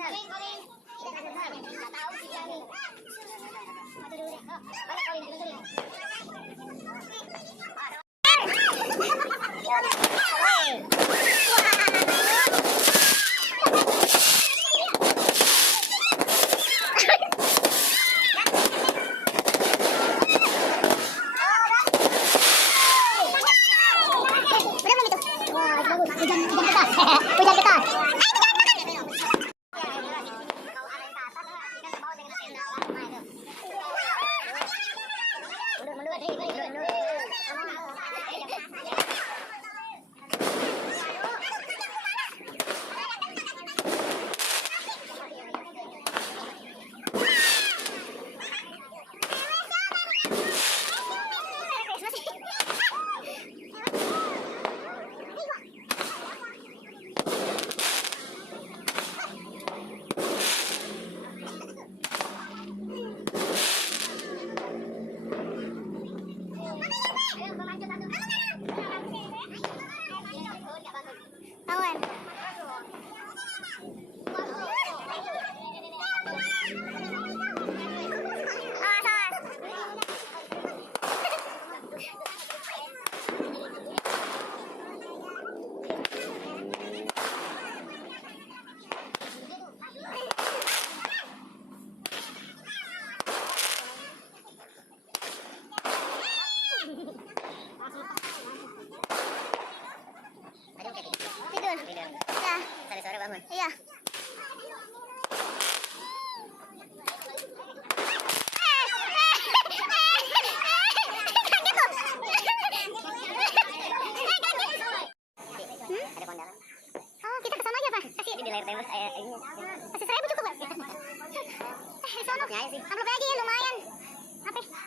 sandal. Tidak ada sandal. Enggak tahu sih kami. Aduh dulu deh. Balik kawin dulu dulu. Hujan ketat. Tidur. Ya. Sore-sore bangun. Iya. Ada kondangan. Oh, kita ke sana aja, Pak. Kasih di layar tembak saya ini. Kasih 1.000 cukup, Pak. Di sono. Ya sih. Amplop aja ya lumayan. Apa? Asik.